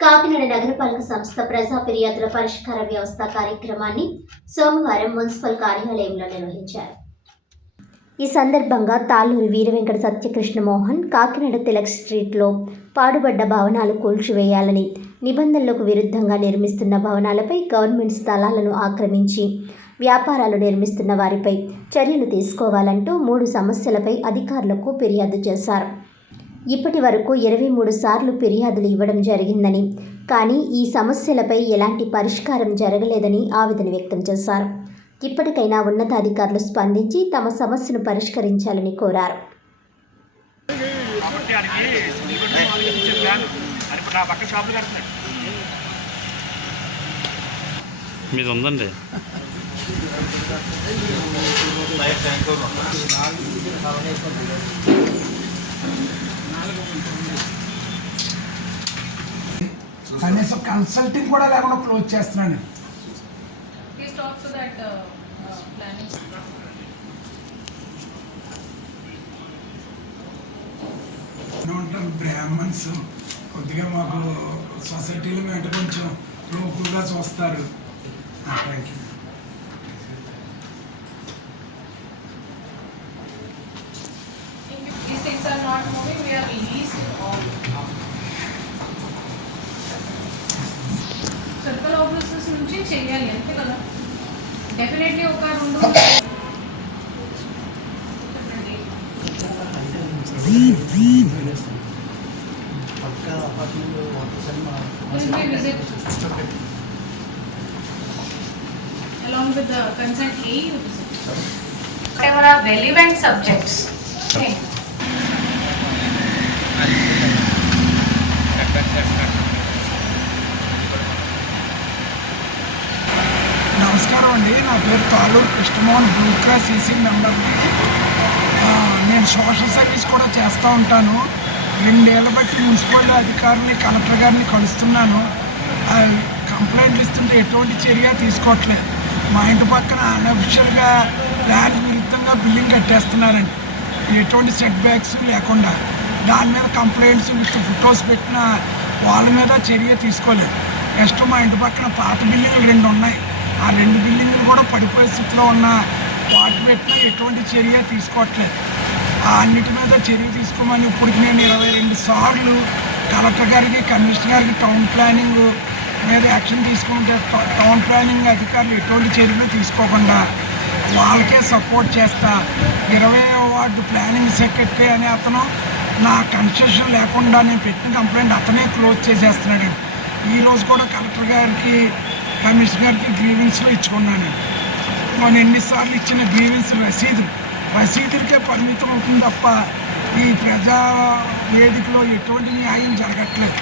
కాకినాడ నగరపాలక సంస్థ ప్రజా ఫిర్యాదుల పరిష్కార వ్యవస్థ కార్యక్రమాన్ని సోమవారం మున్సిపల్ కార్యాలయంలో నిర్వహించారు. ఈ సందర్భంగా తాళ్ళూరి వీర వెంకట సత్యకృష్ణ మోహన్ కాకినాడ తిలక్ స్ట్రీట్లో పాడుబడ్డ భవనాలు కూల్చివేయాలని, నిబంధనలకు విరుద్ధంగా నిర్మిస్తున్న భవనాలపై గవర్నమెంట్ స్థలాలను ఆక్రమించి వ్యాపారాలు నిర్మిస్తున్న వారిపై చర్యలు తీసుకోవాలంటూ 3 సమస్యలపై అధికారులకు ఫిర్యాదు చేశారు. ఇప్పటి వరకు 23 సార్లు ఫిర్యాదులు ఇవ్వడం జరిగిందని, కానీ ఈ సమస్యలపై ఎలాంటి పరిష్కారం జరగలేదని ఆవేదన వ్యక్తం చేశారు. ఇప్పటికైనా ఉన్నతాధికారులు స్పందించి తమ సమస్యను పరిష్కరించాలని కోరారు. కనీసం కన్సల్టింగ్ కూడా లేకుండా క్లోజ్ చేస్తున్నాను. బ్రాహ్మణ్స్ కొద్దిగా మాకు సొసైటీలో వెంట కొంచెం లోకుగా చూస్తారు. Thank you. సర్కిల్ ఆఫీసర్స్ నుంచి చేయాలి అంతే కదా. డెఫినెట్లీ ఒక 2 along with the consent A you visit. Whatever are relevant subjects. Okay. నమస్కారం అండి, నా పేరు Talluri Krishnamohan, blue cross EC మెంబర్ని. నేను సోషల్ సర్వీస్ కూడా చేస్తూ ఉంటాను. 2 ఏళ్ళ బట్టి మున్సిపల్ అధికారులని, కలెక్టర్ గారిని కలుస్తున్నాను. కంప్లైంట్లు ఇస్తుంటే ఎటువంటి చర్య తీసుకోవట్లేదు. మా ఇంటి పక్కన అన్అఫిషియల్గా ప్లాన్ విరుద్ధంగా బిల్డింగ్ కట్టేస్తున్నారండి, ఎటువంటి సెట్ బ్యాక్స్ లేకుండా. దాని మీద కంప్లైంట్స్ విత్ ఫొటోస్ పెట్టిన వాళ్ళ మీద చర్య తీసుకోలేదు. నెక్స్ట్ మా ఇంటి పక్కన పాత బిల్డింగ్లు 2 ఉన్నాయి. ఆ 2 బిల్డింగ్లు కూడా పడిపోయే స్థితిలో ఉన్న వాటి పెట్టినా ఎటువంటి చర్య తీసుకోవట్లేదు. అన్నిటి మీద చర్య తీసుకోమని ఇప్పటికి నేను 22 సార్లు కలెక్టర్ గారికి, కమిషనర్ గారికి టౌన్ ప్లానింగ్ మీద యాక్షన్ తీసుకుంటే టౌన్ ప్లానింగ్ అధికారులు ఎటువంటి చర్యలు తీసుకోకుండా వాళ్ళకే సపోర్ట్ చేస్తా. 20వ వార్డు ప్లానింగ్ సెక్రటరీ అనే అతను నా కన్సెషన్ లేకుండా నేను పెట్టిన కంప్లైంట్ అతనే క్లోజ్ చేసేస్తున్నాడు. ఈరోజు కూడా కలెక్టర్ గారికి, కమిషనర్ గారికి గ్రీవెన్స్లో ఇచ్చుకున్నాను. నేను ఎన్నిసార్లు ఇచ్చిన గ్రీవెన్స్ రసీదులకే పరిమితం అవుతుంది తప్ప ఈ ప్రజా వేదికలో ఎటువంటి న్యాయం జరగట్లేదు.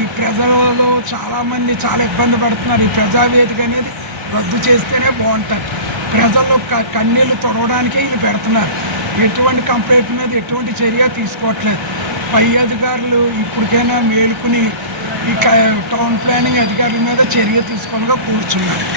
ఈ ప్రజలలో చాలామంది చాలా ఇబ్బంది పడుతున్నారు. ఈ ప్రజావేదిక అనేది రద్దు చేస్తేనే బాగుంటుంది. ప్రజల్లో కన్నీళ్లు తొడవడానికే ఇది పెడుతున్నారు. ఎటువంటి కంప్లైంట్ మీద ఎటువంటి చర్య తీసుకోవట్లేదు. పై అధికారులు ఇప్పటికైనా మేలుకుని ఈ టౌన్ ప్లానింగ్ అధికారుల మీద చర్య తీసుకోవాలని కూర్చున్నారు.